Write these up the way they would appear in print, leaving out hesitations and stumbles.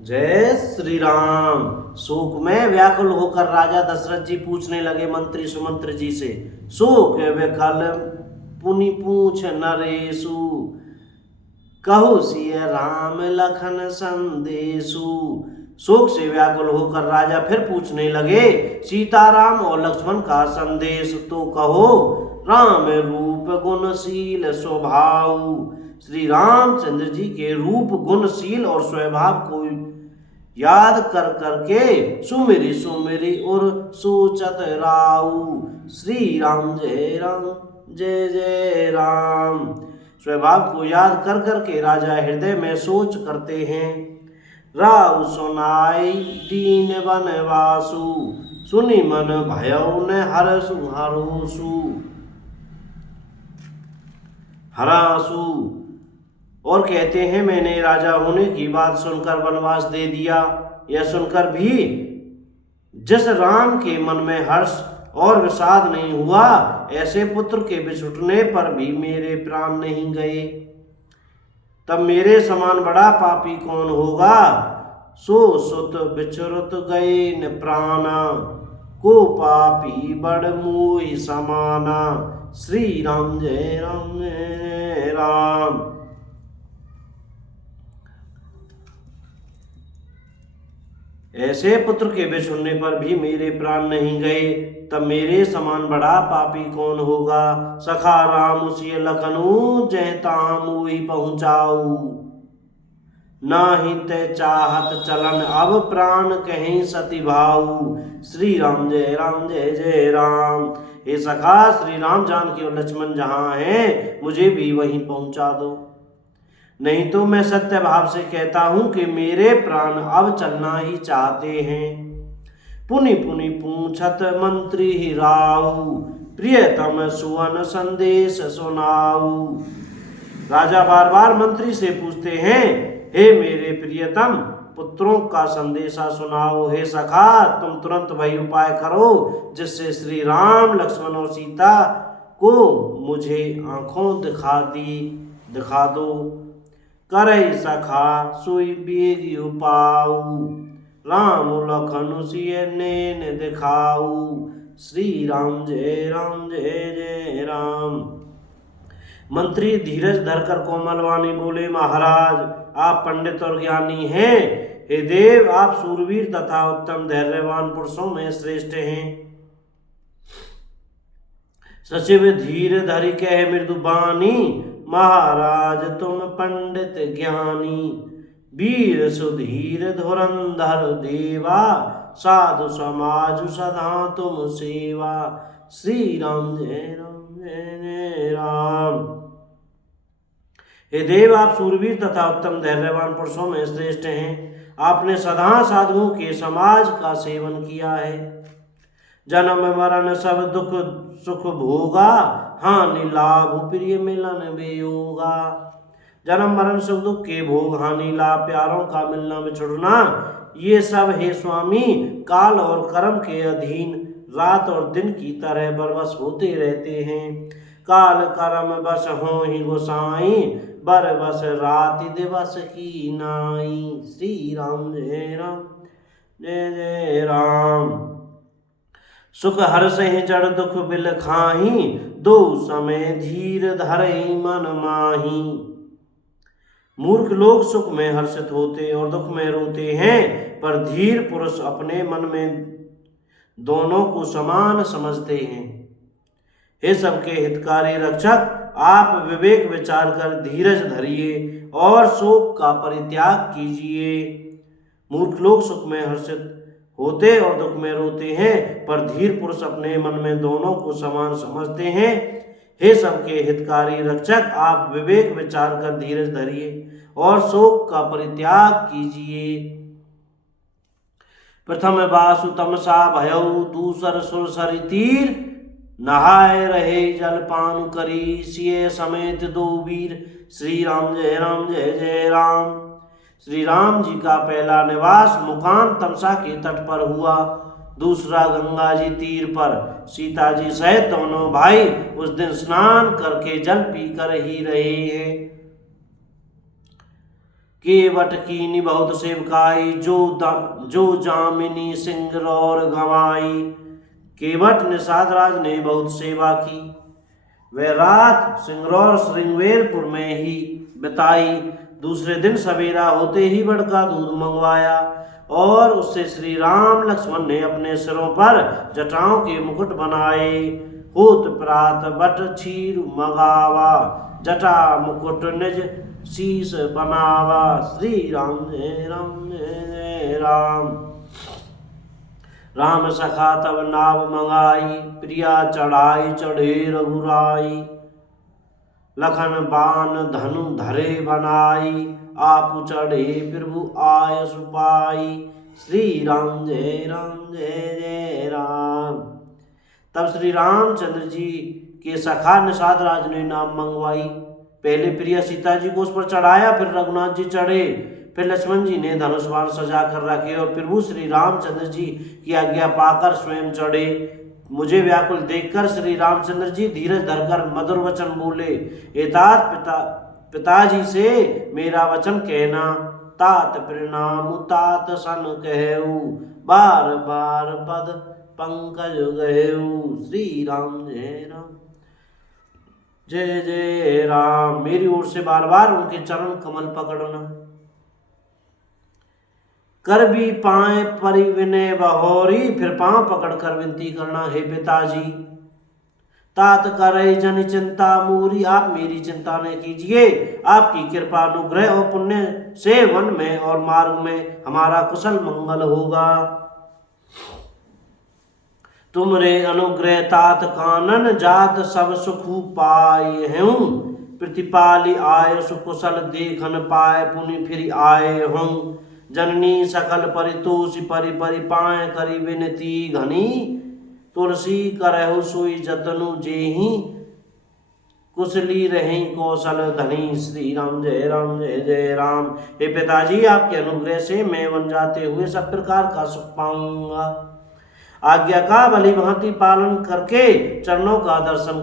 जय श्री राम। शोक में व्याकुल होकर राजा दशरथ जी पूछने लगे मंत्री सुमंत्र जी से। शोक व्याकुल पुनि पूछ नरेशु, कहु सिय राम लखन संदेशु। शोक से व्याकुल होकर राजा फिर पूछने लगे सीताराम और लक्ष्मण का संदेश तो कहो। राम रूप गुणशील स्वभाव, श्री रामचंद्र जी के रूप गुणशील और स्वभाव को याद कर करके सुमिरी सुमिरी और सोचत राऊ। श्री राम जय राम जय जय राम। स्वभाव को याद कर करके राजा हृदय में सोच करते हैं। राव सुनाई दीन बनवासु, सुनि मन भयउ न हरसु हरासु। और कहते हैं मैंने राजा होने की बात सुनकर वनवास दे दिया। यह सुनकर भी जिस राम के मन में हर्ष और विषाद नहीं हुआ, ऐसे पुत्र के बिछुटने पर भी मेरे प्राण नहीं गए। तब मेरे समान बड़ा पापी कौन होगा। सो सुत बिचुरत गए न प्राणा, को पापी बड़ मोहि समाना। श्री राम जय राम जय राम। ऐसे पुत्र के बिछुड़ने पर भी मेरे प्राण नहीं गए, तब मेरे समान बड़ा पापी कौन होगा। सखा राम उसी लखनऊ, जहता मुई पहुँचाऊ। नाही ते चाहत चलन, अब प्राण कहीं सती भाऊ। श्री राम जय जय राम। हे सखा, श्री राम जानकी और लक्ष्मण जहाँ हैं, मुझे भी वहीं पहुँचा दो। नहीं तो मैं सत्य भाव से कहता हूं कि मेरे प्राण अब चलना ही चाहते हैं। पुनि पुनि पूछत मंत्री ही राऊ, प्रियतम सुवन संदेश सुनाऊ। राजा बार बार मंत्री से पूछते हैं, हे मेरे प्रियतम पुत्रों का संदेशा सुनाओ। हे सखा, तुम तुरंत वही उपाय करो जिससे श्री राम लक्ष्मण और सीता को मुझे आंखों दिखा दो। करई सखा सोई बेगी उपाऊ, राम लखन सिय नैन दिखाऊ। श्री राम जय जय राम। मंत्री धीरज धरकर कोमल वाणी बोले, महाराज आप पंडित और ज्ञानी हैं। हे देव, आप सूरवीर तथा उत्तम धैर्यवान पुरुषों में श्रेष्ठ हैं। सचिव धीर धरि कह मृदु बानी, महाराज तुम पंडित ज्ञानी। वीर सुधीर धुरंधर देवा, साधु समाज सदा तुम सेवा। श्री राम जय जय राम। हे देव, आप सूरवीर तथा उत्तम धैर्यवान पुरुषों में श्रेष्ठ हैं। आपने सदा साधुओं के समाज का सेवन किया है। जन्म मरण सब दुख सुख भोगा, हानि लाभ प्रिय मिलन वियोगा। जन्म मरण सुख दुख के भोग, हानि लाभ प्यारों का मिलना बिछुड़ना, ये सब हे स्वामी काल और कर्म के अधीन रात और दिन की तरह बरबस होते रहते हैं। काल कर्म बस हो ही गोसाई, बरबस राति दिवस की नाई। श्री राम जय जय राम। सुख हर्ष ही जड़ दुख बिल खाही, दो समय धीर धरई मन माही। मूर्ख लोग सुख में हर्षित होते और दुख में रोते हैं, पर धीर पुरुष अपने मन में दोनों को समान समझते हैं। हे सबके हितकारी रक्षक, आप विवेक विचार कर धीरज धरिए और शोक का परित्याग कीजिए। मूर्ख लोग सुख में हर्षित होते और दुख में रोते हैं, पर धीर पुरुष अपने मन में दोनों को समान समझते हैं। हे सबके हितकारी रक्षक, आप विवेक विचार कर धीरज धरिए और शोक का परित्याग कीजिए। प्रथम बासु तमसा भयउ, दूसर सुरसरि तीर। नहाए रहे जलपान करी, सिए समेत दो वीर। श्री राम जय जय राम। श्री राम जी का पहला निवास मुकाम तमसा के तट पर हुआ, दूसरा गंगा जी तीर पर। सीता जी सहित दोनों भाई उस दिन स्नान करके जल पीकर ही रहे हैं। केवट कीनी बहुत सेवकाई, जो जामिनी सिंगरौर गवाई। केवट निषाद राज ने बहुत सेवा की, वह रात सिंगरौर श्रृंगवेरपुर में ही बिताई। दूसरे दिन सवेरा होते ही बड़का दूध मंगवाया और उससे श्री राम लक्ष्मण ने अपने सिरों पर जटाओं के मुकुट बनाए। होत प्रात बट क्षीर मगावा, जटा मुकुट निज शीश बनावा। श्री राम जय राम जय जय राम। राम सखा तब नाव मंगाई, प्रिया चढ़ाई चढ़े रघुराई। लखन बान धनु धरे बनाई, आप चढ़े प्रभु आय सुपाई। श्री राम जय जय राम। तब श्री रामचंद्र जी के सखा निषाद राज ने नाव मंगवाई। पहले प्रिया सीता जी को उस पर चढ़ाया, फिर रघुनाथ जी चढ़े, फिर लक्ष्मण जी ने धनुष बाण सजा कर रखे और प्रभु श्री रामचंद्र जी की आज्ञा पाकर स्वयं चढ़े। मुझे व्याकुल देखकर श्री रामचंद्र जी धीरज धरकर मधुर वचन बोले, एतात पिताजी से मेरा वचन कहना, तात प्रणाम तात सन कहू, बार बार पद पंकज गहेऊ। श्री राम जय जय राम। मेरी ओर से बार बार उनके चरण कमल पकड़ना। कर भी पाए परि विनय बहोरी, फिर पांव पकड़कर विनती करना, हे पिताजी तात करे जन चिंता मूरी। आप मेरी चिंता न कीजिए, आपकी कृपा अनुग्रह और पुण्य से वन में और मार्ग में हमारा कुशल मंगल होगा। तुमरे अनुग्रह तात कानन, जात सब सुख पाए हूँ। प्रतिपाली आय सुकुशल देखन पाए, पुनि फिर आए हूँ। जननी सकल परितोषि परि परि पाए, करी विनती घनी। तुलसी करहु सोई जतनु जेहि, कुशली रही कौशल धनी। श्री राम जय जय राम। हे पिताजी, आपके अनुग्रह से मैं वन जाते हुए सब प्रकार का सुख पाऊंगा। आज्ञा का भली भांति पालन करके, चरणों का दर्शन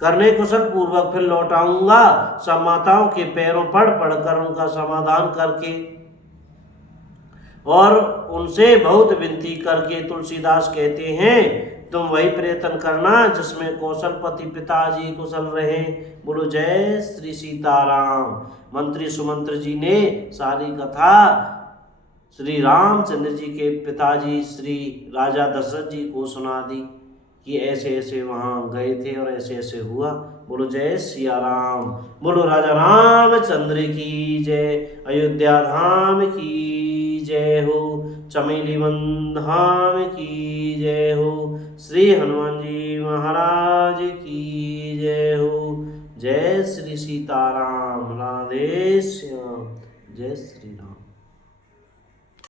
करने कुशल पूर्वक फिर लौट आऊंगा। सब माताओं के पैरों पड़ उनका समाधान करके और उनसे बहुत विनती करके। तुलसीदास कहते हैं, तुम वही प्रयत्न करना जिसमें कौशलपति पिताजी कुशल रहे। बोलो जय श्री सीताराम। मंत्री सुमंत्र जी ने सारी कथा श्री रामचंद्र जी के पिताजी श्री राजा दशरथ जी को सुना दी कि ऐसे ऐसे वहाँ गए थे और ऐसे ऐसे हुआ। बोलो जय सिया राम। बोलो राजा रामचंद्र की जय। अयोध्या धाम की जय हो। चमेली वन धाम की जय हो। श्री हनुमान जी महाराज की जय हो। जय श्री सीताराम। राधे श्याम। जय श्री राम।